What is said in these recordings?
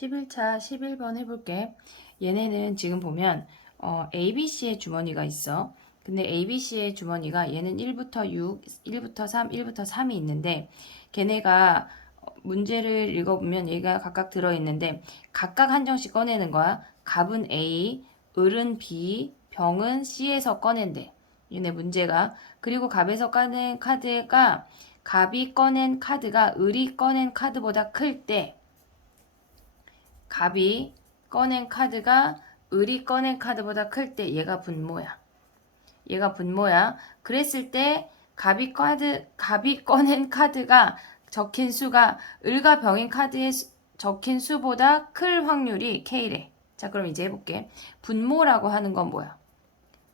11차 11번 해볼게. 얘네는 지금 보면 ABC의 주머니가 있어. 근데 ABC의 주머니가 얘는 1부터 6, 1부터 3, 1부터 3이 있는데 걔네가 문제를 읽어보면 얘가 각각 들어있는데 각각 한정씩 꺼내는 거야. 갑은 A, 을은 B, 병은 C에서 꺼낸대. 얘네 문제가. 그리고 갑에서 꺼낸 카드가 갑이 꺼낸 카드가 을이 꺼낸 카드보다 클 때 갑이 꺼낸 카드가 을이 꺼낸 카드보다 클 때 얘가 분모야. 얘가 분모야. 그랬을 때 갑이 꺼낸 카드가 적힌 수가 을과 병인 카드에 적힌 수보다 클 확률이 K래. 자, 그럼 이제 해볼게. 분모라고 하는 건 뭐야?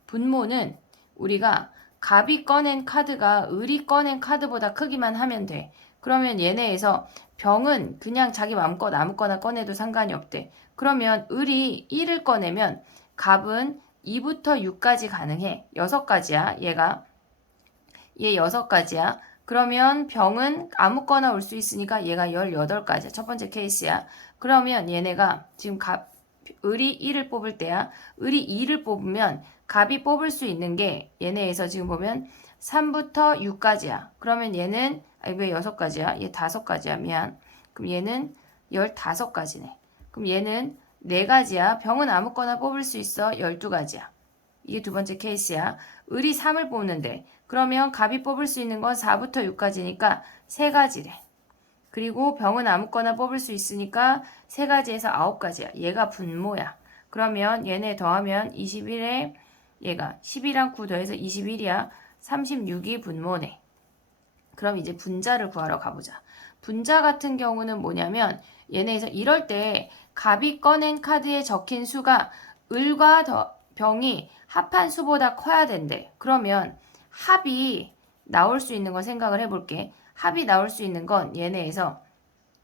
분모는 우리가 갑이 꺼낸 카드가 을이 꺼낸 카드보다 크기만 하면 돼. 그러면 얘네에서 병은 그냥 자기 마음껏 아무거나 꺼내도 상관이 없대. 그러면 을이 1을 꺼내면 갑은 2부터 6까지 가능해. 6가지야. 얘 6가지야. 그러면 병은 아무거나 올 수 있으니까 얘가 18가지야. 첫 번째 케이스야. 그러면 얘네가 지금 을이 1을 뽑을 때야. 을이 2를 뽑으면 갑이 뽑을 수 있는 게 얘네에서 지금 보면 3부터 6까지야. 그러면 얘는 왜 6가지야? 얘 5가지야. 미안. 그럼 얘는 15가지네. 그럼 얘는 4가지야. 병은 아무거나 뽑을 수 있어. 12가지야. 이게 두 번째 케이스야. 을이 3을 뽑는데 그러면 갑이 뽑을 수 있는 건 4부터 6까지니까 3가지래. 그리고 병은 아무거나 뽑을 수 있으니까 3가지에서 9가지야. 얘가 분모야. 그러면 얘네 더하면 21에 얘가 10이랑 9 더해서 21이야. 36이 분모네. 그럼 이제 분자를 구하러 가보자. 분자 같은 경우는 뭐냐면 얘네에서 이럴 때 갑이 꺼낸 카드에 적힌 수가 을과 병이 합한 수보다 커야 된대. 그러면 합이 나올 수 있는 거 생각을 해볼게. 합이 나올 수 있는 건 얘네에서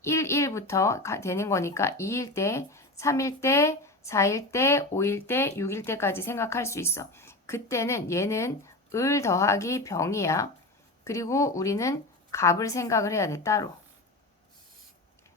1, 1부터 되는 거니까 2일 때, 3일 때, 4일 때, 5일 때, 6일 때까지 생각할 수 있어. 그때는 얘는 을 더하기 병이야. 그리고 우리는 갑을 생각을 해야 돼, 따로.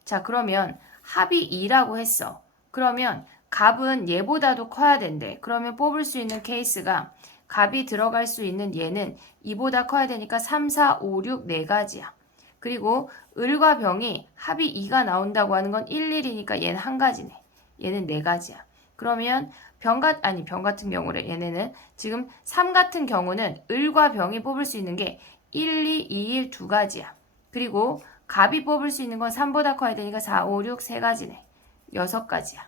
자, 그러면 합이 2라고 했어. 그러면 갑은 얘보다도 커야 된대. 그러면 뽑을 수 있는 케이스가 갑이 들어갈 수 있는 얘는 2보다 커야 되니까 3, 4, 5, 6, 4가지야. 그리고 을과 병이 합이 2가 나온다고 하는 건 1, 1이니까 얘는 한 가지네. 얘는 4가지야. 그러면 병 같은 경우래. 얘네는 지금 3 같은 경우는 을과 병이 뽑을 수 있는 게 1, 2, 2, 1 2가지야. 그리고 갑이 뽑을 수 있는 건 3보다 커야 되니까 4, 5, 6 3가지네. 6가지야.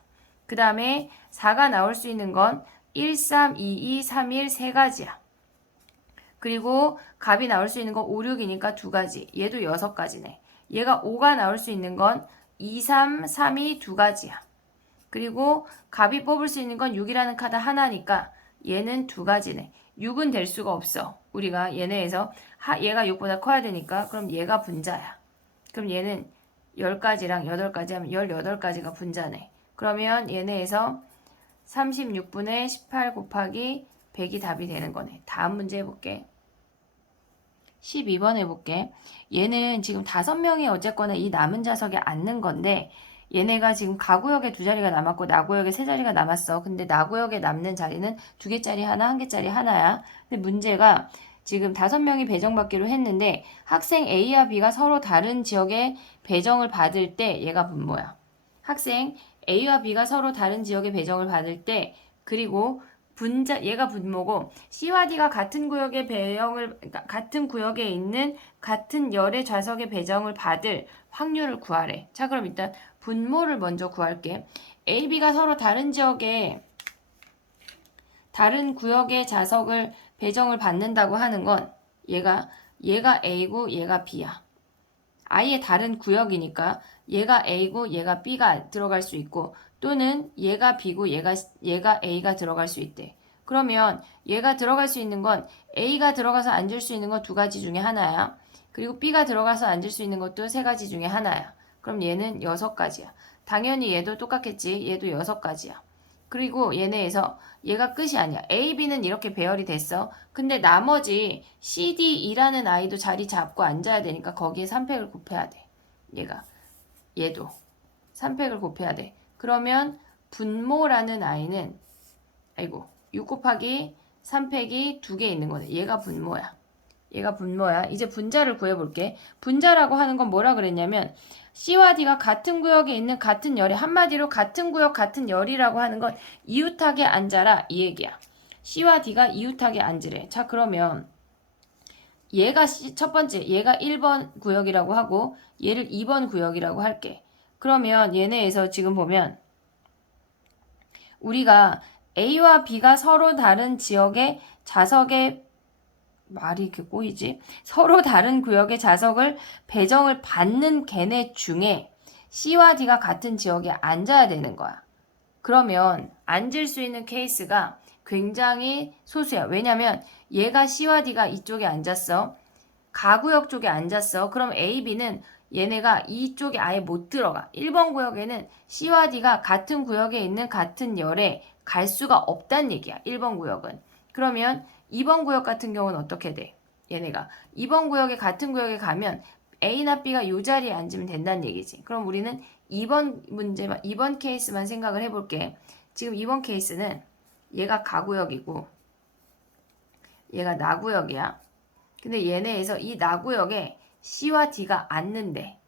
그 다음에 4가 나올 수 있는 건 1, 3, 2, 2, 3, 1 3가지야. 그리고 갑이 나올 수 있는 건 5, 6이니까 2가지. 얘도 6가지네. 얘가 5가 나올 수 있는 건 2, 3, 3이 2가지야. 그리고 갑이 뽑을 수 있는 건 6이라는 카드 하나니까 얘는 2가지네. 6은 될 수가 없어. 우리가 얘네에서 얘가 6보다 커야 되니까 그럼 얘가 분자야. 그럼 얘는 10가지랑 8가지 하면 18가지가 분자네. 그러면 얘네에서 36분의 18 곱하기 100이 답이 되는 거네. 다음 문제 해볼게. 12번 해볼게. 얘는 지금 5명이 어쨌거나 이 남은 좌석에 앉는 건데 얘네가 지금 가구역에 2자리가 남았고 나구역에 3자리가 남았어. 근데 나구역에 남는 자리는 2개짜리 하나, 1개짜리 하나야. 근데 문제가 지금 5명이 배정받기로 했는데 학생 A와 B가 서로 다른 지역에 배정을 받을 때 얘가 분모야. 학생 A와 B가 서로 다른 지역에 배정을 받을 때 그리고 얘가 분모고 C와 D가 같은 구역에 있는 같은 열의 좌석에 배정을 받을 확률을 구하래. 자, 그럼 일단 분모를 먼저 구할게. A, B가 서로 다른 구역의 좌석을 배정을 받는다고 하는 건 얘가 A고 얘가 B야. 아예 다른 구역이니까 얘가 A고 얘가 B가 들어갈 수 있고 또는 얘가 B고 얘가 A가 들어갈 수 있대. 그러면 얘가 들어갈 수 있는 건 A가 들어가서 앉을 수 있는 건 2가지 중에 하나야. 그리고 B가 들어가서 앉을 수 있는 것도 3가지 중에 하나야. 그럼 얘는 6가지야. 당연히 얘도 똑같겠지. 얘도 6가지야. 그리고 얘네에서 얘가 끝이 아니야. A, B는 이렇게 배열이 됐어. 근데 나머지 C, D, E라는 아이도 자리 잡고 앉아야 되니까 거기에 3팩을 곱해야 돼. 얘도. 3팩을 곱해야 돼. 그러면 분모라는 아이는 6 곱하기 3팩이 2개 있는 거네. 얘가 분모야. 얘가 분모야. 이제 분자를 구해볼게. 분자라고 하는 건 뭐라 그랬냐면 C와 D가 같은 구역에 있는 같은 열에, 한마디로 같은 구역 같은 열이라고 하는 건 이웃하게 앉아라 이 얘기야. C와 D가 이웃하게 앉으래. 자, 그러면 얘가 첫 번째, 얘가 1번 구역이라고 하고 얘를 2번 구역이라고 할게. 그러면 얘네에서 지금 보면 우리가 A와 B가 서로 다른 지역의 자석의 말이 이렇게 꼬이지? 서로 다른 구역의 자석을 배정을 받는 걔네 중에 C와 D가 같은 지역에 앉아야 되는 거야. 그러면 앉을 수 있는 케이스가 굉장히 소수야. 왜냐면 얘가 C와 D가 이쪽에 앉았어. 가구역 쪽에 앉았어. 그럼 A, B는 얘네가 이쪽에 아예 못 들어가. 1번 구역에는 C와 D가 같은 구역에 있는 같은 열에 갈 수가 없단 얘기야. 1번 구역은. 그러면 2번 구역 같은 경우는 어떻게 돼? 얘네가 2번 구역에 같은 구역에 가면 A나 B가 이 자리에 앉으면 된다는 얘기지. 그럼 우리는 2번 문제만, 2번 케이스만 생각을 해볼게. 지금 2번 케이스는 얘가 가구역이고 얘가 나구역이야. 근데 얘네에서 이 나구역에 C와 D가 앉는데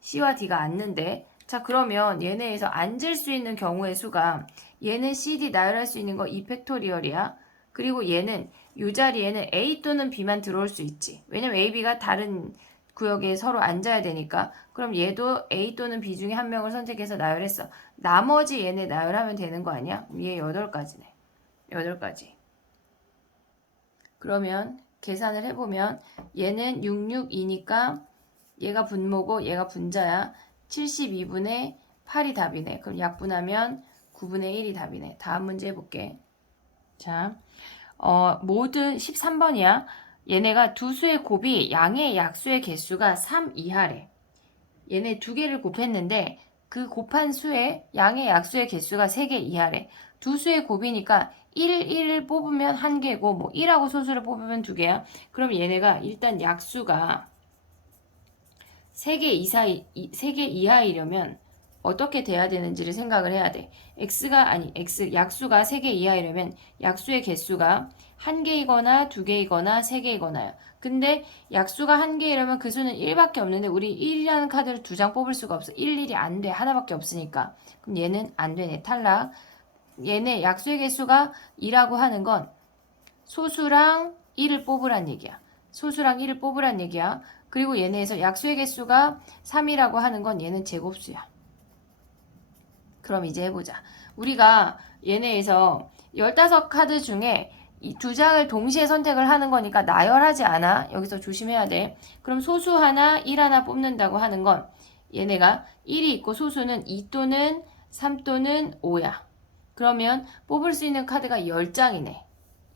C와 D가 앉는데 자, 그러면 얘네에서 앉을 수 있는 경우의 수가 얘는 CD 나열할 수 있는 거 2팩토리얼이야. 그리고 얘는 이 자리에는 A 또는 B만 들어올 수 있지. 왜냐면 A, B가 다른 구역에 서로 앉아야 되니까. 그럼 얘도 A 또는 B 중에 한 명을 선택해서 나열했어. 나머지 얘네 나열하면 되는 거 아니야? 얘 8가지네. 8가지. 그러면 계산을 해보면 얘는 662니까 얘가 분모고 얘가 분자야. 72분의 8이 답이네. 그럼 약분하면 9분의 1이 답이네. 다음 문제 해볼게. 자, 모든 13번이야. 얘네가 두 수의 곱이 양의 약수의 개수가 3 이하래. 얘네 두 개를 곱했는데 그 곱한 수의 양의 약수의 개수가 3개 이하래. 두 수의 곱이니까 1을 뽑으면 1개고 뭐 1하고 소수를 뽑으면 2개야. 그럼 얘네가 일단 약수가 3개 이하이려면 어떻게 돼야 되는지를 생각을 해야 돼. 약수가 3개 이하이려면 약수의 개수가 1개이거나 2개이거나 3개이거나요. 근데 약수가 1개이려면 그 수는 1밖에 없는데 우리 1이라는 카드를 2장 뽑을 수가 없어. 1 안 돼. 하나밖에 없으니까. 그럼 얘는 안 되네. 탈락. 얘네 약수의 개수가 2라고 하는 건 소수랑 1을 뽑으란 얘기야. 소수랑 1을 뽑으란 얘기야. 그리고 얘네에서 약수의 개수가 3이라고 하는 건 얘는 제곱수야. 그럼 이제 해보자. 우리가 얘네에서 15카드 중에 이 2장을 동시에 선택을 하는 거니까 나열하지 않아. 여기서 조심해야 돼. 그럼 소수 하나, 1 하나 뽑는다고 하는 건 얘네가 1이 있고 소수는 2 또는 3 또는 5야. 그러면 뽑을 수 있는 카드가 10장이네.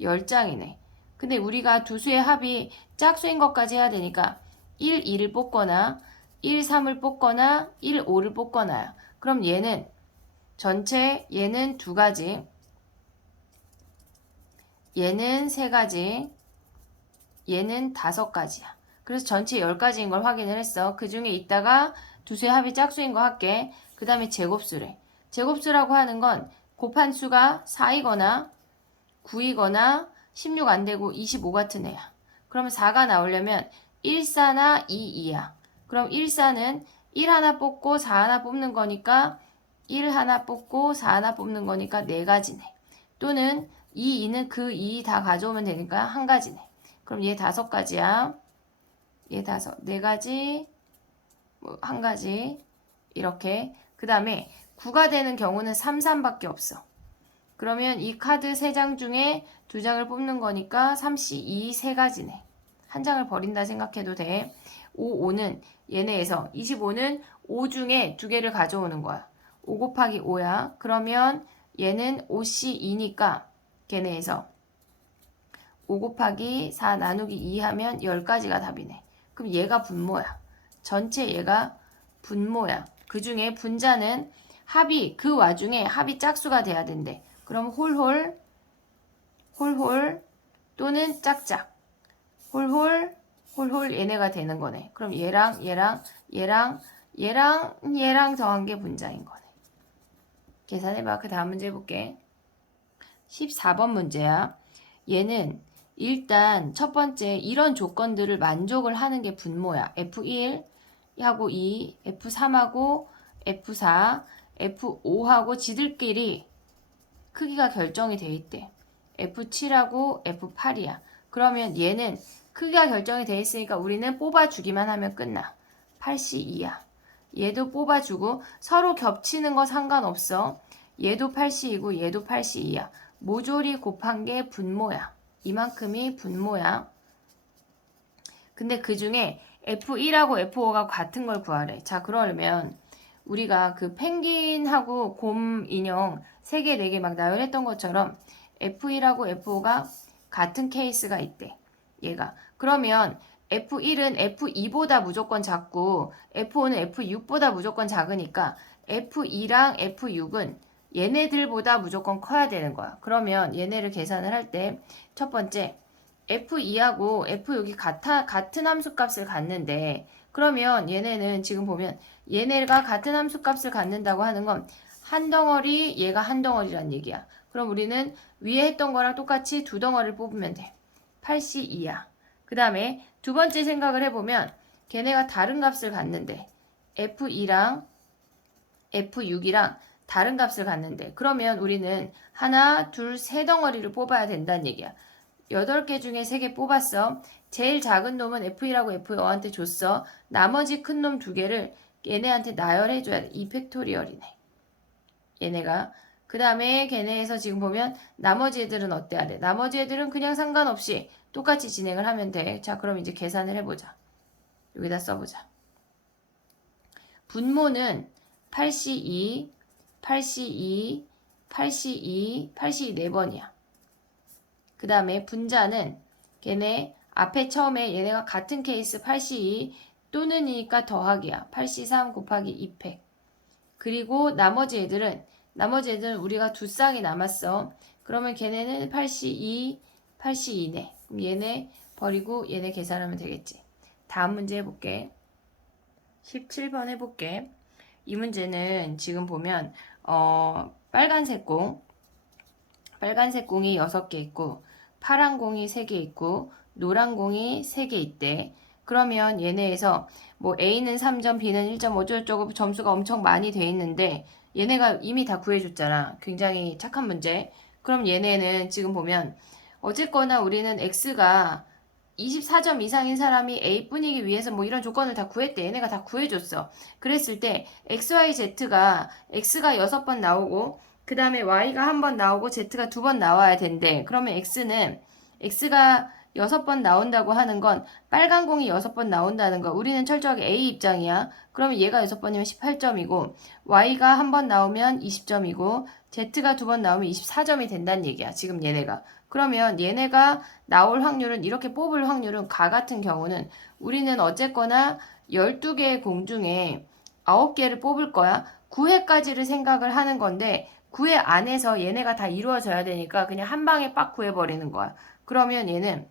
10장이네. 근데 우리가 두 수의 합이 짝수인 것까지 해야 되니까 1, 2를 뽑거나 1, 3을 뽑거나 1, 5를 뽑거나요. 그럼 얘는 전체 얘는 2가지, 얘는 3가지, 얘는 5가지야. 그래서 전체 10가지인 걸 확인을 했어. 그 중에 있다가 두 수의 합이 짝수인 거 할게. 그 다음에 제곱수래. 제곱수라고 하는 건 곱한 수가 4이거나 9이거나 16 안 되고 25 같은 애야. 그러면 4가 나오려면 1, 4나 2, 2야. 그럼 1, 4는 1 하나 뽑고 4 하나 뽑는 거니까 1 하나 뽑고 4 하나 뽑는 거니까 4가지네. 또는 2, 2는 그 2 다 가져오면 되니까 1가지네. 그럼 얘 5가지야. 얘 4가지, 뭐 1가지 이렇게. 그 다음에 9가 되는 경우는 3, 3밖에 없어. 그러면 이 카드 3장 중에 2장을 뽑는 거니까 3C 2, 3가지네. 한 장을 버린다 생각해도 돼. 5, 5는 얘네에서 25는 5 중에 2개를 가져오는 거야. 5 곱하기 5야. 그러면 얘는 5C 2니까 걔네에서 5 곱하기 4 나누기 2 하면 10가지가 답이네. 그럼 얘가 분모야. 전체 얘가 분모야. 그 중에 분자는 합이 그 와중에 합이 짝수가 돼야 된대. 그럼 홀홀 또는 짝짝 홀홀 얘네가 되는 거네. 그럼 얘랑 얘랑 더한 게 분자인 거네. 계산해봐. 그 다음 문제 해볼게. 14번 문제야. 얘는 일단 첫 번째 이런 조건들을 만족을 하는 게 분모야. F1하고 2, F3하고 F4, F5하고 지들끼리 크기가 결정이 돼 있대. F7하고 F8이야. 그러면 얘는 크기가 결정이 돼 있으니까 우리는 뽑아주기만 하면 끝나. 8C2야. 얘도 뽑아주고 서로 겹치는 거 상관없어. 얘도 8C2고 얘도 8C2야. 모조리 곱한 게 분모야. 이만큼이 분모야. 근데 그 중에 F1하고 F5가 같은 걸 구하래. 자, 그러려면 우리가 그 펭귄하고 곰 인형 3개, 4개 막 나열했던 것처럼 F1하고 F5가 같은 케이스가 있대. 얘가. 그러면 F1은 F2보다 무조건 작고 F5는 F6보다 무조건 작으니까 F2랑 F6은 얘네들보다 무조건 커야 되는 거야. 그러면 얘네를 계산을 할 때 첫 번째 F2하고 F6이 같은 함수값을 갖는데 그러면 얘네는 지금 보면 얘네가 같은 함수값을 갖는다고 하는 건 한 덩어리 얘가 한 덩어리란 얘기야. 그럼 우리는 위에 했던 거랑 똑같이 두 덩어리를 뽑으면 돼. 8C2야. 그 다음에 두 번째 생각을 해보면 걔네가 다른 값을 갖는데 F2랑 F6이랑 다른 값을 갖는데 그러면 우리는 하나, 둘, 세 덩어리를 뽑아야 된다는 얘기야. 8개 중에 3개 뽑았어. 제일 작은 놈은 F1하고 F5한테 줬어. 나머지 큰 놈 2개를 얘네한테 나열해줘야 돼. 2팩토리얼이네. 얘네가. 그 다음에 걔네에서 지금 보면 나머지 애들은 어때 하래? 나머지 애들은 그냥 상관없이 똑같이 진행을 하면 돼. 자, 그럼 이제 계산을 해보자. 여기다 써보자. 분모는 8C2, 8C2, 8C2, 8C2 4번이야. 그 다음에 분자는 걔네 앞에 처음에 얘네가 같은 케이스 8C2 또는이니까 더하기야. 8C3 곱하기 2팩. 그리고 나머지 애들은 우리가 두 쌍이 남았어. 그러면 걔네는 8C2, 8C2네. 그럼 얘네 버리고 얘네 계산하면 되겠지. 다음 문제 해볼게. 17번 해볼게. 이 문제는 지금 보면 빨간색 공이 6개 있고 파란 공이 3개 있고 노란 공이 3개 있대. 그러면 얘네에서 뭐 A는 3점, B는 1점 어쩌고저쩌고 점수가 엄청 많이 돼 있는데 얘네가 이미 다 구해줬잖아. 굉장히 착한 문제. 그럼 얘네는 지금 보면 어쨌거나 우리는 X가 24점 이상인 사람이 A뿐이기 위해서 뭐 이런 조건을 다 구했대. 얘네가 다 구해줬어. 그랬을 때 XYZ가 X가 6번 나오고 그 다음에 Y가 한 번 나오고 Z가 2번 나와야 된대. 그러면 X가 6번 나온다고 하는 건 빨간 공이 6번 나온다는 거. 우리는 철저하게 A 입장이야. 그러면 얘가 6번이면 18점이고 Y가 한 번 나오면 20점이고 Z가 2번 나오면 24점이 된다는 얘기야. 지금 얘네가. 그러면 얘네가 나올 확률은 이렇게 뽑을 확률은 가 같은 경우는 우리는 어쨌거나 12개의 공 중에 9개를 뽑을 거야. 9회까지를 생각을 하는 건데 9회 안에서 얘네가 다 이루어져야 되니까 그냥 한 방에 빡 구해버리는 거야. 그러면 얘는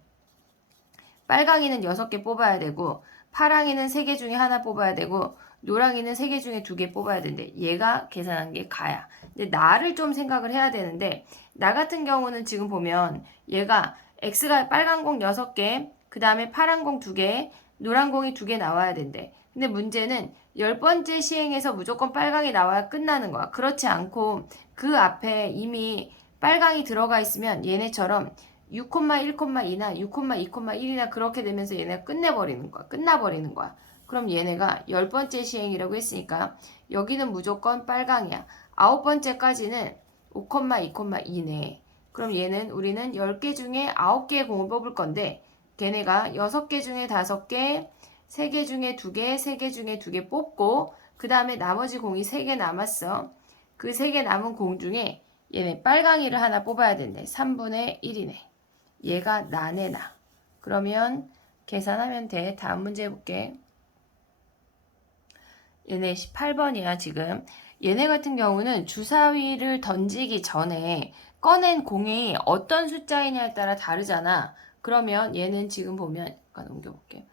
빨강이는 6개 뽑아야 되고 파랑이는 3개 중에 하나 뽑아야 되고 노랑이는 3개 중에 2개 뽑아야 되는데 얘가 계산한 게 가야. 근데 나를 좀 생각을 해야 되는데 나 같은 경우는 지금 보면 얘가 X가 빨간 공 6개 그 다음에 파란 공 2개 노란 공이 2개 나와야 된대. 근데 문제는 10번째 시행에서 무조건 빨강이 나와야 끝나는 거야. 그렇지 않고 그 앞에 이미 빨강이 들어가 있으면 얘네처럼 6,1,2나 6,2,1이나 그렇게 되면서 얘네가 끝나버리는 거야. 그럼 얘네가 10번째 시행이라고 했으니까 여기는 무조건 빨강이야. 9번째까지는 5,2,2네. 그럼 우리는 10개 중에 9개의 공을 뽑을 건데 걔네가 6개 중에 5개, 3개 중에 2개, 3개 중에 2개 뽑고 그 다음에 나머지 공이 3개 남았어. 그 3개 남은 공 중에 얘네 빨강이를 하나 뽑아야 된대. 3분의 1이네. 얘가 나네 나. 그러면 계산하면 돼. 다음 문제 해볼게. 얘네 18번이야 지금. 얘네 같은 경우는 주사위를 던지기 전에 꺼낸 공이 어떤 숫자이냐에 따라 다르잖아. 그러면 얘는 지금 보면 잠깐 옮겨볼게.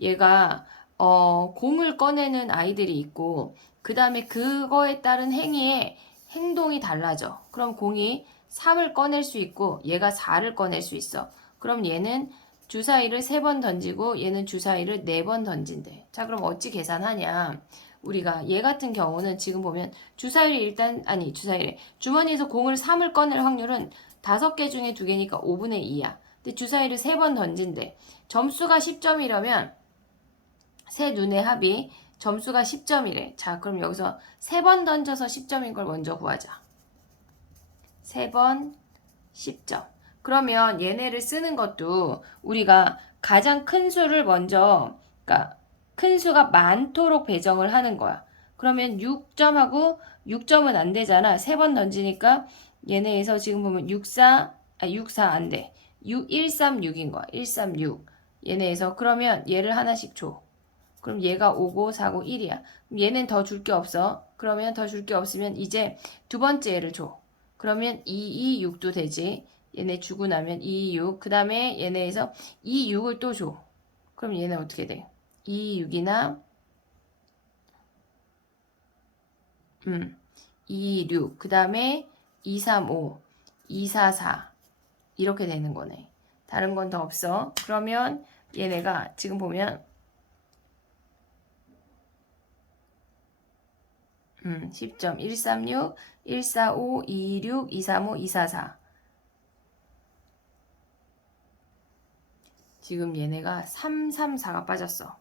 얘가 공을 꺼내는 아이들이 있고 그 다음에 그거에 따른 행동이 달라져. 그럼 공이 3을 꺼낼 수 있고 얘가 4를 꺼낼 수 있어. 그럼 얘는 주사위를 3번 던지고 얘는 주사위를 4번 던진대. 자, 그럼 어찌 계산하냐? 우리가 얘 같은 경우는 지금 보면 주머니에서 공을 3을 꺼낼 확률은 5개 중에 2개니까 5분의 2야. 근데 주사위를 3번 던진대. 점수가 10점이라면 세 눈의 합이 점수가 10점이래. 자, 그럼 여기서 3번 던져서 10점인 걸 먼저 구하자. 3번 10점. 그러면 얘네를 쓰는 것도 우리가 가장 큰 수를 먼저, 그러니까 큰 수가 많도록 배정을 하는 거야. 그러면 6점하고 6점은 안 되잖아. 3번 던지니까 얘네에서 지금 보면 64 안 돼. 136인 거야. 136. 얘네에서 그러면 얘를 하나씩 줘. 그럼 얘가 5고 4고 1이야. 그럼 얘는 더 줄 게 없어. 그러면 더 줄 게 없으면 이제 두 번째 얘를 줘. 그러면 2, 2, 6도 되지. 얘네 주고 나면 2, 6. 그 다음에 얘네에서 2, 6을 또 줘. 그럼 얘는 어떻게 돼? 2, 6이나 2, 6. 그 다음에 2, 3, 5. 2, 4, 4. 이렇게 되는 거네. 다른 건 더 없어. 그러면 얘네가 지금 보면 10점. 136, 145, 226, 235, 244. 지금 얘네가 334가 빠졌어.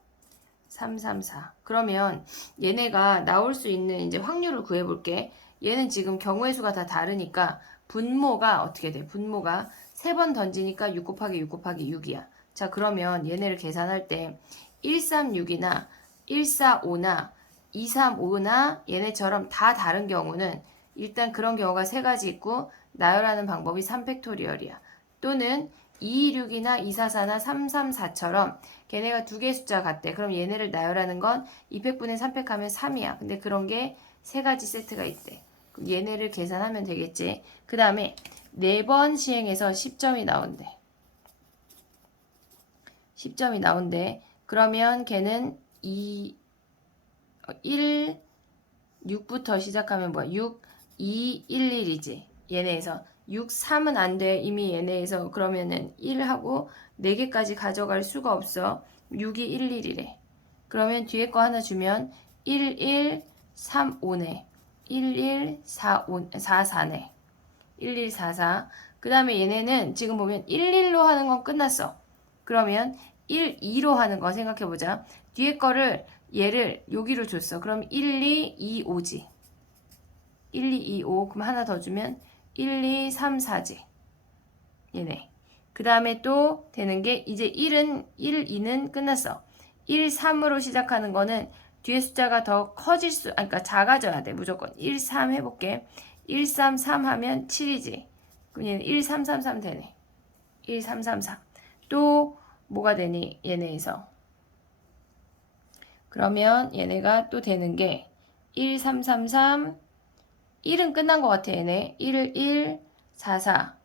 334. 그러면 얘네가 나올 수 있는 이제 확률을 구해볼게. 얘는 지금 경우의 수가 다 다르니까 분모가 어떻게 돼? 분모가 3번 던지니까 6 곱하기 6 곱하기 6이야. 자, 그러면 얘네를 계산할 때 136이나 145나 235나 얘네처럼 다 다른 경우는 일단 그런 경우가 3가지 있고 나열하는 방법이 3팩토리얼이야. 또는 226이나 244나 334처럼 걔네가 2개의 숫자 같대. 그럼 얘네를 나열하는 건 2팩분의 3팩 하면 3이야. 근데 그런 게 3가지 세트가 있대. 그럼 얘네를 계산하면 되겠지. 그 다음에 4번 시행해서 10점이 나온대. 10점이 나온대. 그러면 걔는 6부터 시작하면 뭐야? 6, 2, 1, 1이지. 얘네에서 6, 3은 안 돼. 이미 얘네에서 그러면은 1하고 4개까지 가져갈 수가 없어. 6이 1, 1이래. 그러면 뒤에 거 하나 주면 1, 1, 3, 5네. 1, 1, 4, 5, 4, 4네. 1, 1, 4, 4. 그 다음에 얘네는 지금 보면 1, 1로 하는 건 끝났어. 그러면 1, 2로 하는 거 생각해보자. 뒤에 거를 얘를 여기로 줬어. 그럼 1, 2, 2, 5지. 1, 2, 2, 5. 그럼 하나 더 주면 1, 2, 3, 4지. 얘네. 그 다음에 또 되는 게 이제 1, 2는 끝났어. 1, 3으로 시작하는 거는 뒤에 숫자가 더 커질 그러니까 작아져야 돼. 무조건. 1, 3 해볼게. 1, 3, 3 하면 7이지. 그럼 얘는 1, 3, 3, 3 되네. 1, 3, 3, 3. 또 뭐가 되니? 얘네에서. 그러면 얘네가 또 되는 게 1, 3, 3, 3. 1은 끝난 것 같아, 얘네. 1, 1, 4, 4.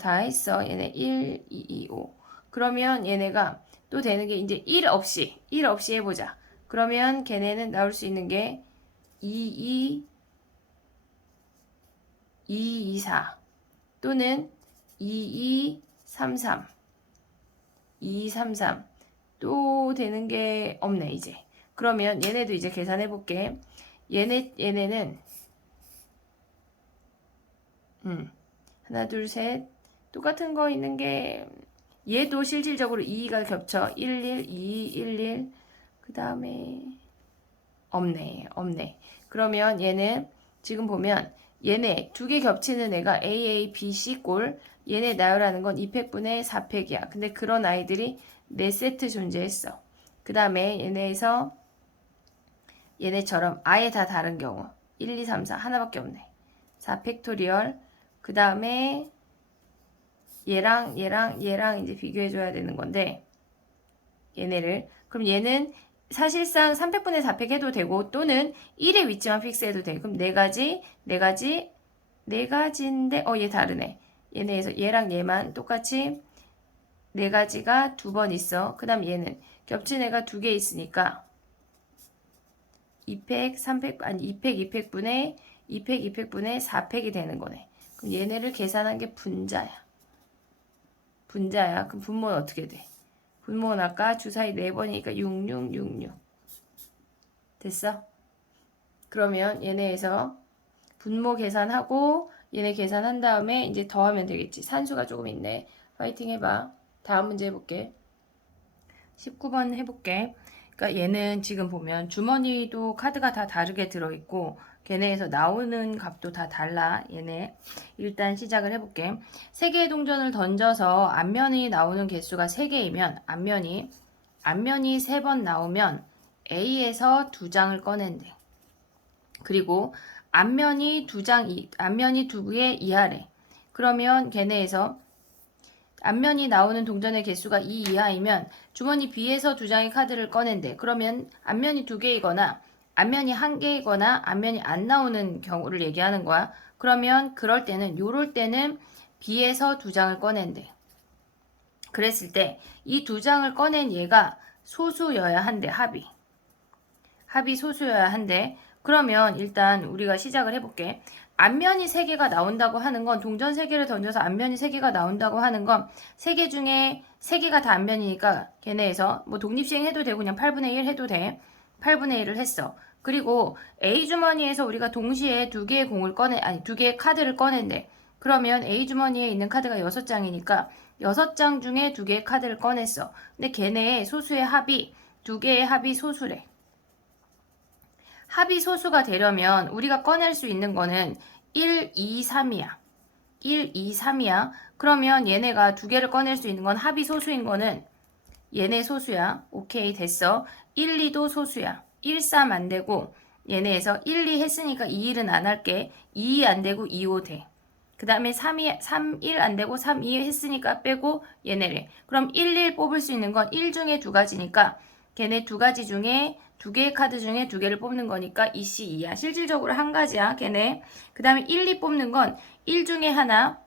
다 했어. 얘네 1, 2, 2, 5. 그러면 얘네가 또 되는 게 이제 1 없이 해보자. 그러면 걔네는 나올 수 있는 게 2, 2, 2, 4. 또는 2, 2, 3, 3. 2, 3, 3. 또 되는 게 없네, 이제. 그러면 얘네도 이제 계산해 볼게. 얘네는 하나, 둘, 셋. 똑같은 거 있는 게 얘도 실질적으로 2가 겹쳐. 1, 1, 2, 1, 1. 그 다음에 없네. 그러면 얘는 지금 보면 얘네 2개 겹치는 애가 A, A, B, C 꼴. 얘네 나열하는 건 2팩분의 4팩이야. 근데 그런 아이들이 4세트 존재했어. 그 다음에 얘네처럼 아예 다 다른 경우 1, 2, 3, 4 하나밖에 없네. 4팩토리얼. 그 다음에 얘랑 이제 비교해줘야 되는 건데 얘네를 그럼 얘는 사실상 3팩분의 4팩 해도 되고 또는 1의 위치만 픽스해도 돼. 그럼 4가지인데 얘 다르네. 얘네에서 얘랑 얘만 똑같이 4가지가 2번 있어. 그 다음 얘는 겹친 애가 2개 있으니까 2팩, 3팩, 아니 2팩, 2팩분의 2팩, 2팩분의 4팩이 되는 거네. 그럼 얘네를 계산한 게 분자야. 분자야. 그럼 분모는 어떻게 돼? 분모는 아까 주사위 4번이니까 6666. 됐어? 그러면 얘네에서 분모 계산하고 얘네 계산한 다음에 이제 더하면 되겠지. 산수가 조금 있네. 파이팅 해봐. 다음 문제 해볼게. 19번 해볼게. 그러니까 얘는 지금 보면 주머니도 카드가 다 다르게 들어있고 걔네에서 나오는 값도 다 달라. 얘네 일단 시작을 해볼게. 3개의 동전을 던져서 앞면이 나오는 개수가 3개이면 앞면이 3번 나오면 A에서 2장을 꺼낸대. 그리고 앞면이 2개 이하래. 그러면 걔네에서 앞면이 나오는 동전의 개수가 2 이하이면 주머니 B에서 2장의 카드를 꺼낸대. 그러면 앞면이 2개이거나 앞면이 1개이거나 앞면이 안 나오는 경우를 얘기하는 거야. 그러면 그럴 때는 요럴 때는 B에서 2장을 꺼낸대. 그랬을 때 이 2장을 꺼낸 얘가 소수여야 한대. 합이 소수여야 한대. 그러면 일단 우리가 시작을 해볼게. 앞면이 3개가 나온다고 하는 건 동전 3개를 던져서 앞면이 3개가 나온다고 하는 건 3개 중에 3개가 다 앞면이니까 걔네에서 뭐 독립시행 해도 되고 그냥 8분의 1 해도 돼. 8분의 1을 했어. 그리고 A 주머니에서 우리가 동시에 2개의 공을 2개의 카드를 꺼낸대. 그러면 A 주머니에 있는 카드가 6장이니까 6장 중에 2개의 카드를 꺼냈어. 근데 걔네의 소수의 합이 2개의 합이 소수래. 합이 소수가 되려면 우리가 꺼낼 수 있는 거는 1, 2, 3이야. 1, 2, 3이야. 그러면 얘네가 2개를 꺼낼 수 있는 건 합이 소수인 거는 얘네 소수야. 오케이, 됐어. 1, 2도 소수야. 1, 3 안 되고 얘네에서 1, 2 했으니까 2, 1은 안 할게. 2, 안 되고 2, 5 돼. 그 다음에 3, 1 안 되고 3, 2 했으니까 빼고 얘네래. 그럼 1, 1 뽑을 수 있는 건 1 중에 2가지니까 걔네 2가지 중에 2개의 카드 중에 2개를 뽑는 거니까 2C, 2야. 실질적으로 1가지야, 걔네. 그 다음에 1, 2 뽑는 건 1 중에 하나,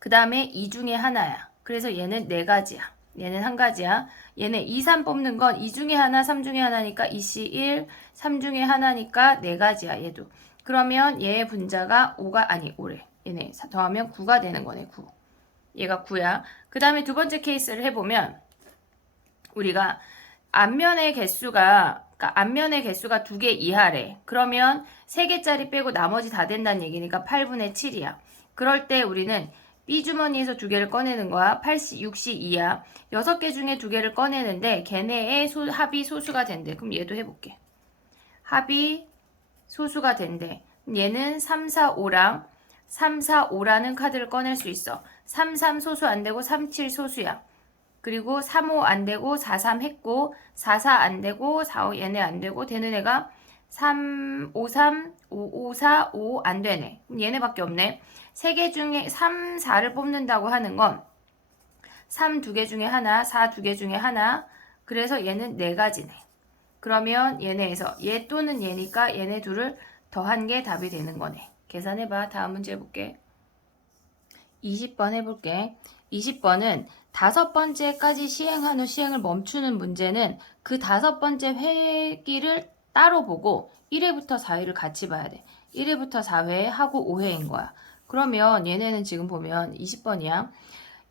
그 다음에 2 중에 하나야. 그래서 얘는 4가지야. 얘는 1가지야. 얘네 2, 3 뽑는 건 2 중에 하나, 3 중에 하나니까 2C, 1, 3 중에 하나니까 4가지야, 얘도. 그러면 얘의 분자가 5래. 얘네 더하면 9가 되는 거네, 9. 얘가 9야. 그 다음에 두 번째 케이스를 해보면 우리가 앞면의 개수가 2개 이하래. 그러면 3개짜리 빼고 나머지 다 된다는 얘기니까 8분의 7이야. 그럴 때 우리는 B 주머니에서 2개를 꺼내는 거야. 6C, 2야. 6개 중에 2개를 꺼내는데 걔네의 합이 소수가 된대. 그럼 얘도 해볼게. 합이 소수가 된대. 얘는 3, 4, 5랑 3, 4, 5라는 카드를 꺼낼 수 있어. 3, 3 소수 안 되고 3, 7 소수야. 그리고 3, 5 안 되고 4, 3 했고 4, 4 안 되고 4, 5 얘네 안 되고 되는 애가 3, 5, 3, 5, 5, 4, 5 안 되네. 얘네밖에 없네. 3개 중에 3, 4를 뽑는다고 하는 건 3 2개 중에 하나, 4 2개 중에 하나. 그래서 얘는 4가지네. 그러면 얘네에서 얘 또는 얘니까 얘네 둘을 더한 게 답이 되는 거네. 계산해봐. 다음 문제 해볼게. 20번 해볼게. 20번은 5번째까지 시행한 후 시행을 멈추는 문제는 그 5번째 회기를 따로 보고 1회부터 4회를 같이 봐야 돼. 1회부터 4회 하고 5회인 거야. 그러면 얘네는 지금 보면 20번이야.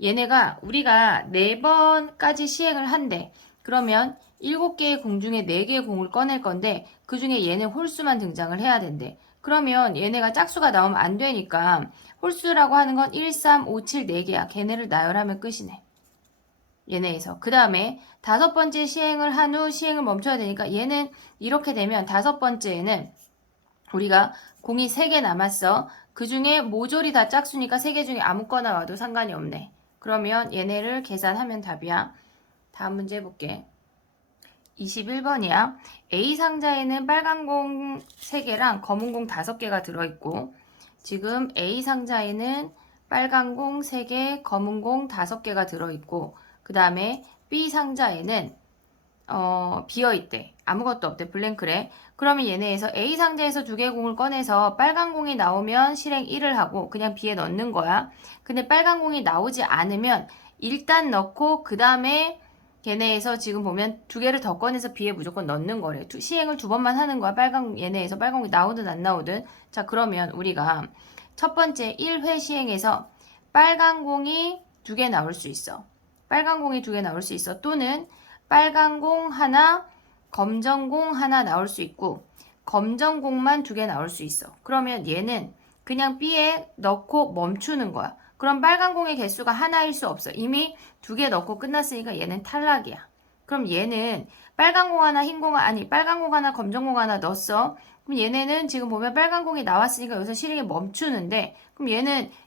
얘네가 우리가 4번까지 시행을 한대. 그러면 7개의 공 중에 4개의 공을 꺼낼 건데 그 중에 얘네 홀수만 등장을 해야 된대. 그러면 얘네가 짝수가 나오면 안 되니까 홀수라고 하는 건 1, 3, 5, 7, 4개야. 걔네를 나열하면 끝이네. 얘네에서. 그 다음에 5번째 시행을 한 후 시행을 멈춰야 되니까 얘는 이렇게 되면 5번째에는 우리가 공이 3개 남았어. 그 중에 모조리 다 짝수니까 3개 중에 아무거나 와도 상관이 없네. 그러면 얘네를 계산하면 답이야. 다음 문제 해볼게. 21번이야. A 상자에는 빨간 공 3개랑 검은 공 5개가 들어있고 지금 A 상자에는 빨간 공 3개, 검은 공 5개가 들어있고 그 다음에 B 상자에는 비어있대. 아무것도 없대. 블랭크래. 그러면 얘네에서 A 상자에서 2개의 공을 꺼내서 빨간 공이 나오면 실행 1을 하고 그냥 B에 넣는 거야. 근데 빨간 공이 나오지 않으면 일단 넣고 그 다음에 걔네에서 지금 보면 두 개를 더 꺼내서 B에 무조건 넣는 거래. 시행을 두 번만 하는 거야. 얘네에서 빨간 공이 나오든 안 나오든. 자, 그러면 우리가 첫 번째 1회 시행에서 빨간 공이 두 개 나올 수 있어. 빨간 공이 두 개 나올 수 있어. 또는 빨간 공 하나, 검정 공 하나 나올 수 있고, 검정 공만 두 개 나올 수 있어. 그러면 얘는 그냥 B에 넣고 멈추는 거야. 그럼 빨간 공의 개수가 하나일 수 없어. 이미 두 개 넣고 끝났으니까 얘는 탈락이야. 그럼 얘는 빨간 공 하나, 흰 공, 아니 빨간 공 하나, 검정 공 하나 넣었어. 그럼 얘네는 지금 보면 빨간 공이 나왔으니까 여기서 실행이 멈추는데, 그럼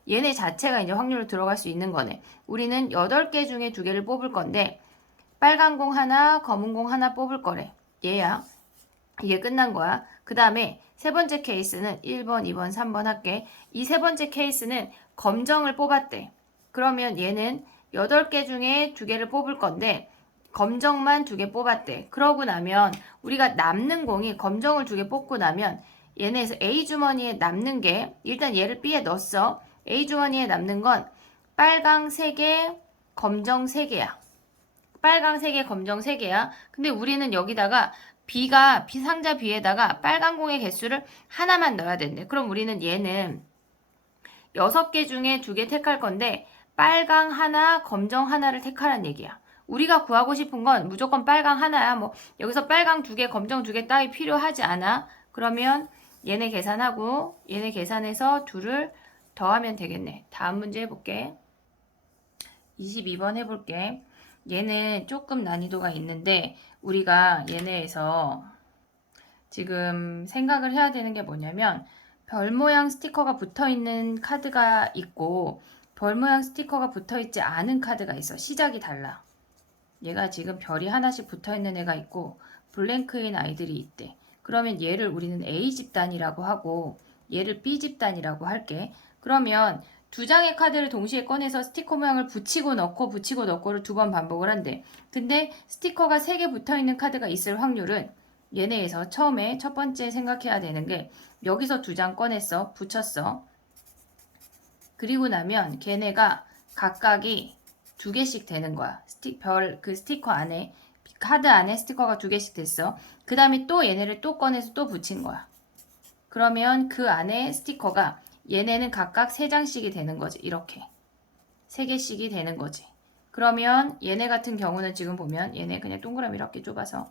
얘네 자체가 이제 확률로 들어갈 수 있는 거네. 우리는 8개 중에 2개를 뽑을 건데, 빨간 공 하나, 검은 공 하나 뽑을 거래. 얘야. 이게 끝난 거야. 그 다음에 세 번째 케이스는 1번, 2번, 3번 할게. 이 세 번째 케이스는 검정을 뽑았대. 그러면 얘는 8개 중에 2개를 뽑을 건데 검정만 2개 뽑았대. 그러고 나면 우리가 남는 공이 검정을 2개 뽑고 나면 얘네에서 A 주머니에 남는 게 일단 얘를 B에 넣었어. A 주머니에 남는 건 빨강 3개, 검정 3개야. 빨강 3개, 검정 3개야. 근데 우리는 여기다가 상자 B에다가 빨간 공의 개수를 하나만 넣어야 된대. 그럼 우리는 얘는 6개 중에 2개 택할 건데 빨강 하나, 검정 하나를 택하란 얘기야. 우리가 구하고 싶은 건 무조건 빨강 하나야. 뭐 여기서 빨강 2개, 검정 2개 따위 필요하지 않아. 그러면 얘네 계산하고 얘네 계산해서 2를 더하면 되겠네. 다음 문제 해볼게. 22번 해볼게. 얘는 조금 난이도가 있는데 우리가 얘네에서 지금 생각을 해야 되는 게 뭐냐면 별 모양 스티커가 붙어 있는 카드가 있고 별 모양 스티커가 붙어 있지 않은 카드가 있어. 시작이 달라. 얘가 지금 별이 하나씩 붙어 있는 애가 있고 블랭크인 아이들이 있대. 그러면 얘를 우리는 A 집단이라고 하고 얘를 B 집단이라고 할게. 그러면 2장의 카드를 동시에 꺼내서 스티커 모양을 붙이고 넣고를 2번 반복을 한대. 근데 스티커가 3개 붙어 있는 카드가 있을 확률은 얘네에서 처음에 첫 번째 생각해야 되는 게 여기서 2장 꺼냈어. 붙였어. 그리고 나면 걔네가 각각이 2개씩 되는 거야. 그 스티커 안에 카드 안에 스티커가 2개씩 됐어. 그 다음에 또 얘네를 또 꺼내서 또 붙인 거야. 그러면 그 안에 스티커가 얘네는 각각 3장씩이 되는 거지. 이렇게 3개씩이 되는 거지. 그러면 얘네 같은 경우는 지금 보면 얘네 그냥 동그라미 이렇게 좁아서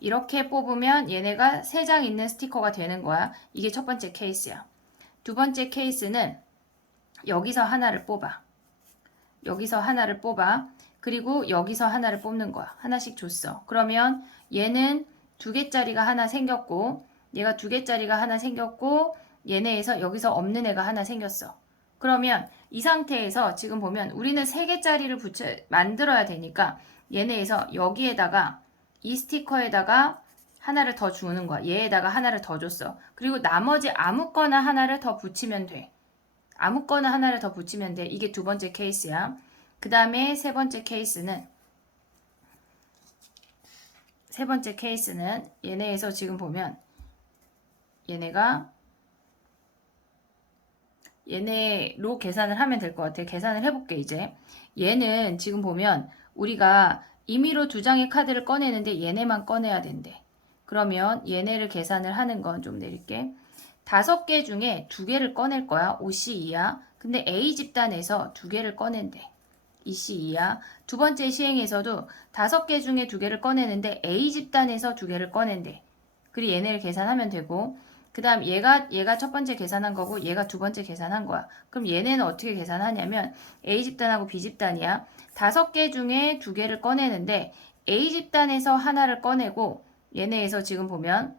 이렇게 뽑으면 얘네가 3장 있는 스티커가 되는 거야. 이게 첫 번째 케이스야. 두 번째 케이스는 여기서 하나를 뽑아. 여기서 하나를 뽑아. 그리고 여기서 하나를 뽑는 거야. 하나씩 줬어. 그러면 얘는 2개짜리가 하나 생겼고 얘가 2개짜리가 하나 생겼고 얘네에서 여기서 없는 애가 하나 생겼어. 그러면 이 상태에서 지금 보면 우리는 3개짜리를 만들어야 되니까 얘네에서 여기에다가 이 스티커에다가 하나를 더 주는 거야. 얘에다가 하나를 더 줬어. 그리고 나머지 아무거나 하나를 더 붙이면 돼. 아무거나 하나를 더 붙이면 돼. 이게 두 번째 케이스야. 그 다음에 세 번째 케이스는 얘네에서 지금 보면 얘네로 계산을 하면 될 것 같아. 계산을 해볼게 이제. 얘는 지금 보면 우리가 임의로 2장의 카드를 꺼내는데 얘네만 꺼내야 된대. 그러면 얘네를 계산을 하는 건 좀 내릴게. 5개 중에 2개를 꺼낼 거야. OC2야. 근데 A 집단에서 2개를 꺼낸대. EC2야. 두 번째 시행에서도 5개 중에 2개를 꺼내는데 A 집단에서 2개를 꺼낸대. 그리고 얘네를 계산하면 되고 그 다음 얘가 첫 번째 계산한 거고 얘가 두 번째 계산한 거야. 그럼 얘네는 어떻게 계산하냐면 A 집단하고 B 집단이야. 5개 중에 2개를 꺼내는데 A 집단에서 하나를 꺼내고 얘네에서 지금 보면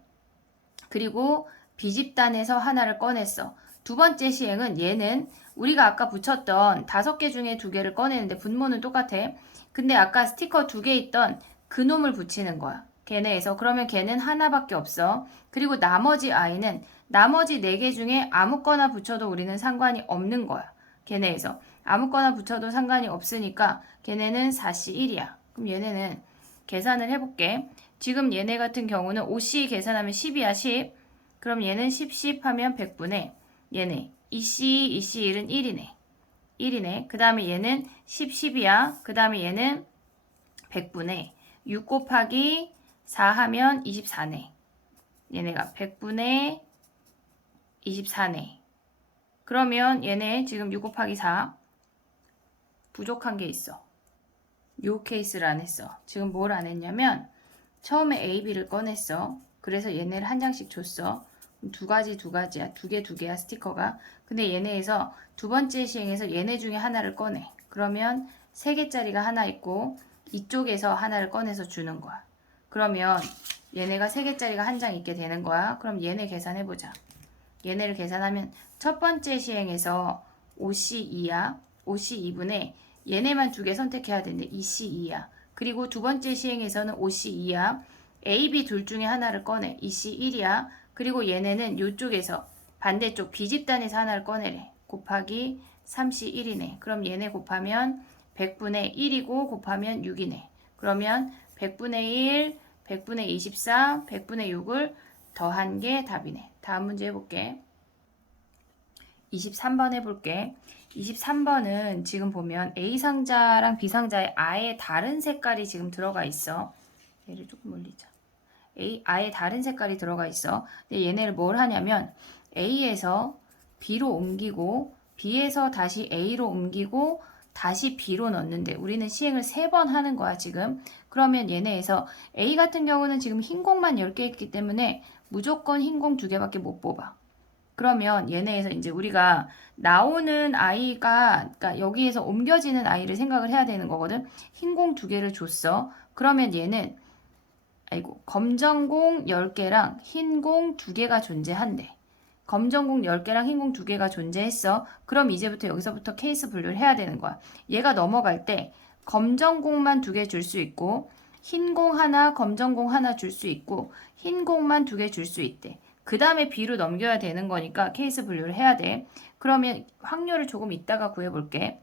그리고 B 집단에서 하나를 꺼냈어. 두 번째 시행은 얘는 우리가 아까 붙였던 5개 중에 2개를 꺼내는데 분모는 똑같아. 근데 아까 스티커 2개 있던 그놈을 붙이는 거야. 걔네에서. 그러면 걔는 하나밖에 없어. 그리고 나머지 아이는 나머지 4개 중에 아무거나 붙여도 우리는 상관이 없는 거야. 걔네에서. 아무거나 붙여도 상관이 없으니까 걔네는 4C 1이야. 그럼 얘네는 계산을 해볼게. 지금 얘네 같은 경우는 5C 계산하면 10이야. 10. 그럼 얘는 10 하면 100분의 얘네 2C 1은 1이네. 그 다음에 얘는 10 10이야. 그 다음에 얘는 100분의 6 곱하기 4 하면 24네. 얘네가 100분의 24네. 그러면 얘네 지금 6 곱하기 4 부족한 게 있어. 요 케이스를 안 했어. 지금 뭘 안 했냐면 처음에 A, B를 꺼냈어. 그래서 얘네를 한 장씩 줬어. 두 가지야. 두 개야 스티커가. 근데 얘네에서 두 번째 시행에서 얘네 중에 하나를 꺼내. 그러면 세 개짜리가 하나 있고 이쪽에서 하나를 꺼내서 주는 거야. 그러면 얘네가 세 개짜리가 한 장 있게 되는 거야. 그럼 얘네 계산해보자. 얘네를 계산하면 첫 번째 시행에서 5C2야. 5C2분의 얘네만 두 개 선택해야 되는데 2C2야. 그리고 두 번째 시행에서는 5C2야. A, B 둘 중에 하나를 꺼내. 2C1이야. 그리고 얘네는 이쪽에서 반대쪽 B집단에서 하나를 꺼내래. 곱하기 3C1이네. 그럼 얘네 곱하면 100분의 1이고 곱하면 6이네. 그러면 100분의 1, 100분의 24, 100분의 6을 더한 게 답이네. 다음 문제 해볼게. 23번 해볼게. 23번은 지금 보면 A 상자랑 B 상자에 아예 다른 색깔이 지금 들어가 있어. 얘를 조금 올리자. 아예 다른 색깔이 들어가 있어. 근데 얘네를 뭘 하냐면 A에서 B로 옮기고 B에서 다시 A로 옮기고 다시 B로 넣는데 우리는 시행을 3번 하는 거야 지금. 그러면 얘네에서 A 같은 경우는 지금 흰 공만 10개 있기 때문에 무조건 흰 공 2개밖에 못 뽑아. 그러면 얘네에서 이제 우리가 나오는 아이가, 그러니까 여기에서 옮겨지는 아이를 생각을 해야 되는 거거든. 흰 공 2개를 줬어. 그러면 얘는 검정공 10개랑 흰 공 2개가 존재한대. 검정공 10개랑 흰 공 2개가 존재했어. 그럼 이제부터 여기서부터 케이스 분류를 해야 되는 거야. 얘가 넘어갈 때 검정공만 2개 줄 수 있고 흰 공 하나, 검정공 하나 줄 수 있고 흰 공만 2개 줄 수 있대. 그 다음에 B로 넘겨야 되는 거니까 케이스 분류를 해야 돼. 그러면 확률을 조금 이따가 구해볼게.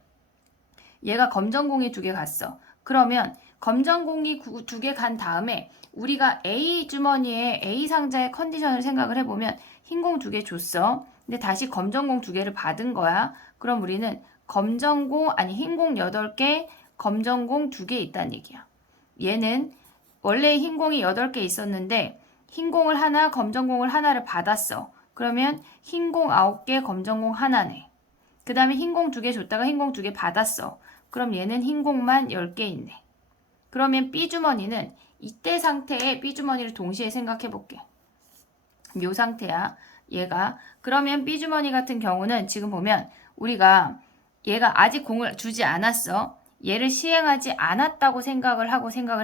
얘가 검정공이 2개 갔어. 그러면 검정공이 2개 간 다음에 우리가 A 주머니에 A 상자의 컨디션을 생각을 해보면 흰공 2개 줬어. 근데 다시 검정공 2개를 받은 거야. 그럼 우리는 흰공 8개, 검정공 2개 있다는 얘기야. 얘는 원래 흰공이 8개 있었는데 흰공을 하나, 검정공을 하나를 받았어. 그러면 흰공 9개, 검정공 하나네. 그 다음에 흰공 2개 줬다가 흰공 2개 받았어. 그럼 얘는 흰공만 10개 있네. 그러면 B주머니는 이때 상태의 B주머니를 동시에 생각해 볼게. 요 상태야. 얘가. 그러면 B주머니 같은 경우는 지금 보면 우리가 얘가 아직 공을 주지 않았어. 얘를 시행하지 않았다고 생각을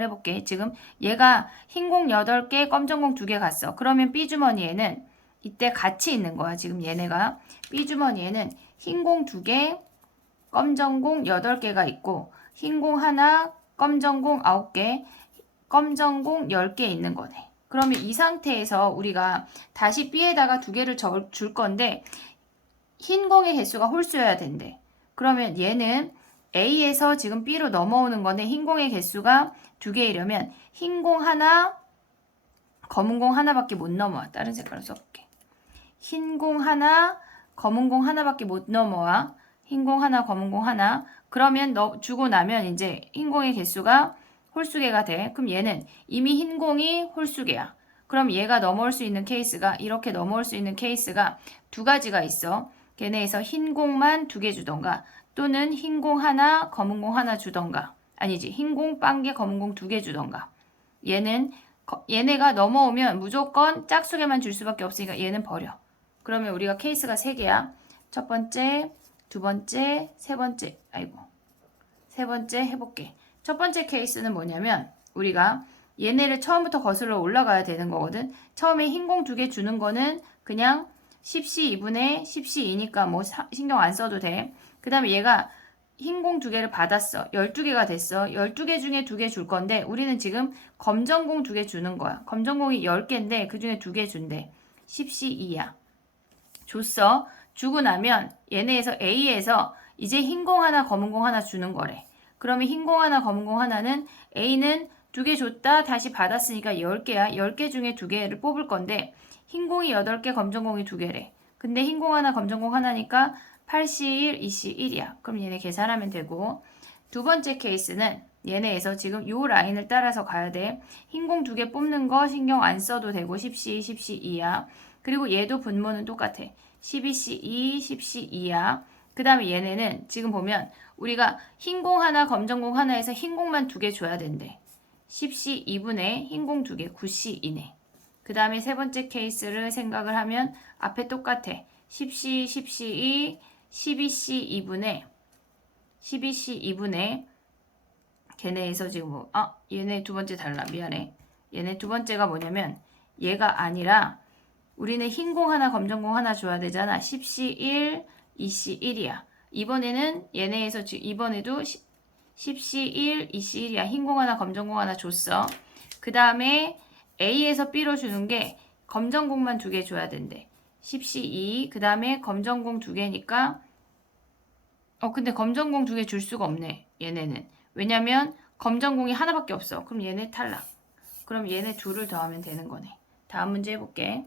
해볼게. 지금 얘가 흰공 8개, 검정공 2개 갔어. 그러면 B주머니에는 이때 같이 있는 거야. 지금 얘네가. B주머니에는 흰공 2개, 검정공 8개가 있고 흰공 하나, 검정공 9개, 검정공 10개 있는 거네. 그러면 이 상태에서 우리가 다시 B에다가 2개를 줄 건데 흰공의 개수가 홀수여야 된대. 그러면 얘는 A에서 지금 B로 넘어오는 건데 흰공의 개수가 2개이려면 흰공 하나, 검은공 하나밖에 못 넘어와. 다른 색깔로 써볼게. 흰공 하나, 검은공 하나밖에 못 넘어와. 흰공 하나, 검은공 하나. 그러면 주고 나면 이제 흰공의 개수가 홀수개가 돼. 그럼 얘는 이미 흰공이 홀수개야. 그럼 얘가 넘어올 수 있는 케이스가 이렇게 넘어올 수 있는 케이스가 두 가지가 있어. 걔네에서 흰공만 2개 주던가 또는 흰공 하나, 검은공 하나 주던가 아니지 흰공 빵개 검은공 2개 주던가 얘네가 넘어오면 무조건 짝수개만 줄 수밖에 없으니까 얘는 버려. 그러면 우리가 케이스가 3개야. 첫 번째, 두 번째, 세 번째. 세 번째 해볼게. 첫 번째 케이스는 뭐냐면 우리가 얘네를 처음부터 거슬러 올라가야 되는 거거든. 처음에 흰공 2개 주는 거는 그냥 10C2분의 10C2니까 뭐 신경 안 써도 돼. 그 다음에 얘가 흰공 2개를 받았어. 12개가 됐어. 12개 중에 2개 줄 건데 우리는 지금 검정공 2개 주는 거야. 검정공이 10개인데 그 중에 2개 준대. 10C2야. 줬어. 주고 나면 얘네에서 A에서 이제 흰공 하나 검은공 하나 주는 거래. 그러면 흰공 하나 검은공 하나는 A는 2개 줬다 다시 받았으니까 10개야. 10개 중에 2개를 뽑을 건데 흰공이 8개 검정공이 2개래. 근데 흰공 하나 검정공 하나니까 8C1, 2C1이야. 그럼 얘네 계산하면 되고 두 번째 케이스는 얘네에서 지금 요 라인을 따라서 가야 돼. 흰 공 2개 뽑는 거 신경 안 써도 되고 10C, 10C 2야. 그리고 얘도 분모는 똑같아. 12C 2, 10C 2야. 그 다음에 얘네는 지금 보면 우리가 흰 공 하나, 검정 공 하나에서 흰 공만 2개 줘야 된대. 10C 2분의 흰 공 2개, 9C 2네. 그 다음에 세 번째 케이스를 생각을 하면 앞에 똑같아. 10C, 10C 2, 12C 2분의 12C 2분의 걔네에서 지금 뭐, 얘네 두 번째 달라. 미안해. 얘네 두 번째가 뭐냐면 얘가 아니라 우리는 흰 공 하나, 검정 공 하나 줘야 되잖아. 10C 1, 2C 1이야. 이번에는 얘네에서 이번에도 10C 1, 2C 1이야. 흰 공 하나, 검정 공 하나 줬어. 그 다음에 A에서 B로 주는 게 검정 공만 2개 줘야 된대. 10C 2, 그 다음에 검정 공 2개니까 근데 검정 공 2개 줄 수가 없네. 얘네는. 왜냐면 검정 공이 하나밖에 없어. 그럼 얘네 탈락. 그럼 얘네 둘을 더하면 되는 거네. 다음 문제 해볼게.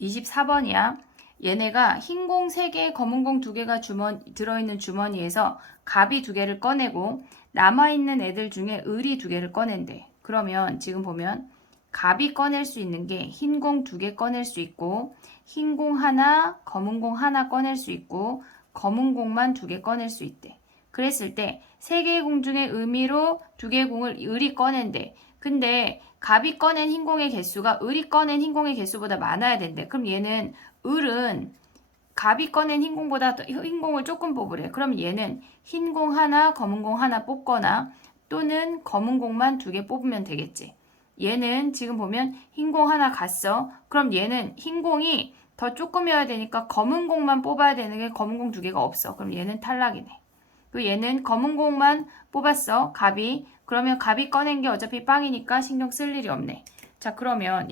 24번이야. 얘네가 흰 공 3개, 검은 공 2개가 들어있는 주머니에서 갑이 2개를 꺼내고 남아있는 애들 중에 을이 2개를 꺼낸대. 그러면 지금 보면 갑이 꺼낼 수 있는 게 흰 공 2개 꺼낼 수 있고 흰 공 하나, 검은 공 하나 꺼낼 수 있고 검은 공만 2개 꺼낼 수 있대. 그랬을 때 3개의 공 중에 의미로 2개의 공을 을이 꺼낸대. 근데 갑이 꺼낸 흰 공의 개수가 을이 꺼낸 흰 공의 개수보다 많아야 된대. 그럼 얘는 을은 갑이 꺼낸 흰 공보다 흰 공을 조금 뽑으래. 그럼 얘는 흰 공 하나, 검은 공 하나 뽑거나 또는 검은 공만 2개 뽑으면 되겠지. 얘는 지금 보면 흰 공 하나 갔어. 그럼 얘는 흰 공이 더 조금이어야 되니까 검은 공만 뽑아야 되는 게 검은 공 2개가 없어. 그럼 얘는 탈락이네. 또 얘는 검은 공만 뽑았어. 갑이. 그러면 갑이 꺼낸 게 어차피 빵이니까 신경 쓸 일이 없네. 자, 그러면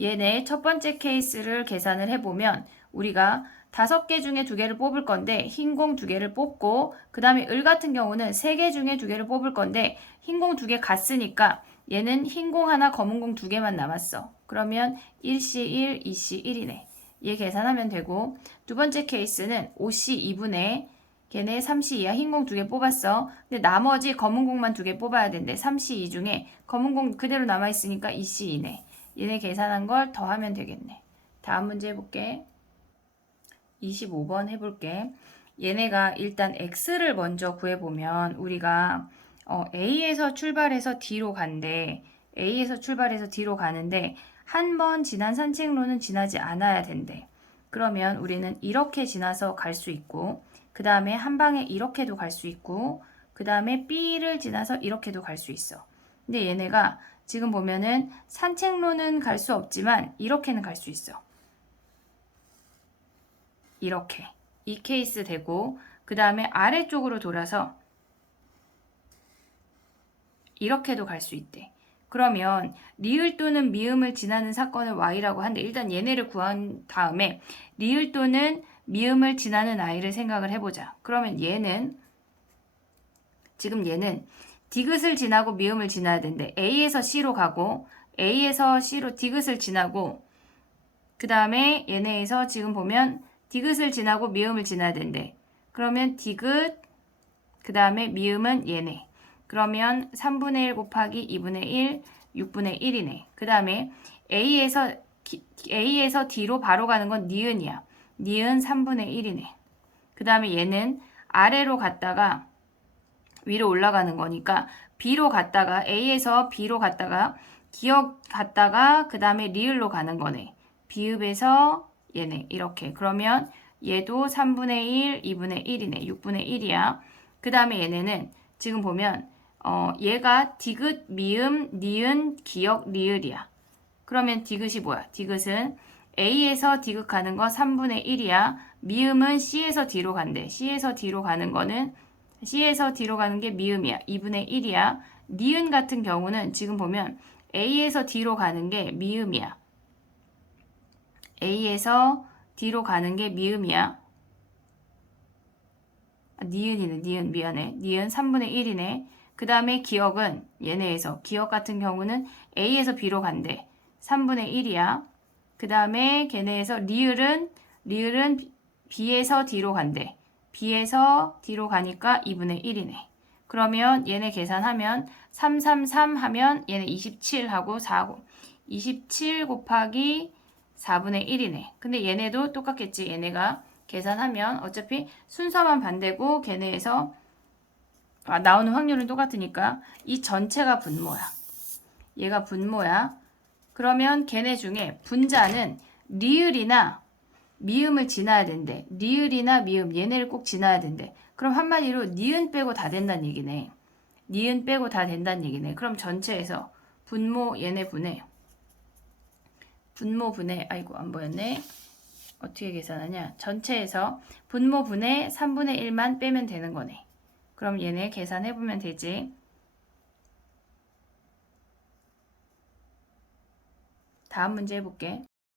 얘네 첫 번째 케이스를 계산을 해보면 우리가 5개 중에 2개를 뽑을 건데 흰 공 2개를 뽑고 그 다음에 을 같은 경우는 3개 중에 2개를 뽑을 건데 흰 공 2개 갔으니까 얘는 흰 공 하나, 검은 공 2개만 남았어. 그러면 1C 1, 2C 1이네. 얘 계산하면 되고 두 번째 케이스는 5C 2분의 걔네 3C 2야. 흰 공 2개 뽑았어. 근데 나머지 검은 공만 2개 뽑아야 된대. 3C 2 중에 검은 공 그대로 남아있으니까 2C 2네. 얘네 계산한 걸 더하면 되겠네. 다음 문제 해볼게. 25번 해볼게. 얘네가 일단 X를 먼저 구해보면 우리가 A에서 출발해서 D로 간대. A에서 출발해서 D로 가는데 한 번 지난 산책로는 지나지 않아야 된대. 그러면 우리는 이렇게 지나서 갈 수 있고 그 다음에 한 방에 이렇게도 갈 수 있고 그 다음에 B를 지나서 이렇게도 갈 수 있어. 근데 얘네가 지금 보면은 산책로는 갈 수 없지만 이렇게는 갈 수 있어. 이렇게. 이 케이스 되고 그 다음에 아래쪽으로 돌아서 이렇게도 갈 수 있대. 그러면 리을 또는 미음을 지나는 사건을 Y라고 하는데 일단 얘네를 구한 다음에 리을 또는 미음을 지나는 I를 생각을 해보자. 그러면 지금 얘는 디귿을 지나고 미음을 지나야 된대. A에서 C로 가고 A에서 C로 디귿을 지나고 그 다음에 얘네에서 지금 보면 디귿을 지나고 미음을 지나야 된대. 그러면 디귿 그 다음에 미음은 얘네. 그러면 3분의 1 곱하기 2분의 1, 6분의 1이네. 그 다음에 A에서 D로 바로 가는 건 니은이야. 니은 3분의 1이네. 그 다음에 얘는 아래로 갔다가 위로 올라가는 거니까 B로 갔다가 A에서 B로 갔다가 기억 갔다가 그 다음에 리을로 가는 거네. 비읍에서 얘네 이렇게. 그러면 얘도 3분의 1, 2분의 1이네. 6분의 1이야. 그 다음에 얘네는 지금 보면 얘가 디귿, 미음, 니은, 기억, 리을이야. 그러면 디귿이 뭐야? 디귿은 A에서 디귿 가는 거 3분의 1이야. 미음은 C에서 D로 간대. C에서 D로 가는 게 미음이야. 2분의 1이야. 니은 같은 경우는 지금 보면 A에서 D로 가는 게 미음이야. A에서 D로 가는 게 미음이야. 니은이네. 니은 미안해. 니은 3분의 1이네. 그 다음에 기억은 얘네에서 기억 같은 경우는 A에서 B로 간대. 3분의 1이야. 그 다음에 걔네에서 리을은 B에서 D로 간대. B에서 D로 가니까 2분의 1이네. 그러면 얘네 계산하면 333 하면 얘네 27하고 4하고 27 곱하기 4분의 1이네. 근데 얘네도 똑같겠지. 얘네가 계산하면 어차피 순서만 반대고 걔네에서 나오는 확률은 똑같으니까 이 전체가 분모야. 얘가 분모야. 그러면 걔네 중에 분자는 리을이나 미음을 지나야 된대. 리을이나 미음 얘네를 꼭 지나야 된대. 그럼 한마디로 니은 빼고 다 된다는 얘기네. 니은 빼고 다 된다는 얘기네. 그럼 전체에서 분모 얘네 분해 분모 분해 아이고 안 보였네. 어떻게 계산하냐. 전체에서 분모 분해 3분의 1만 빼면 되는 거네. 그럼 얘네 계산해보면 되지. 다음 문제 해볼게.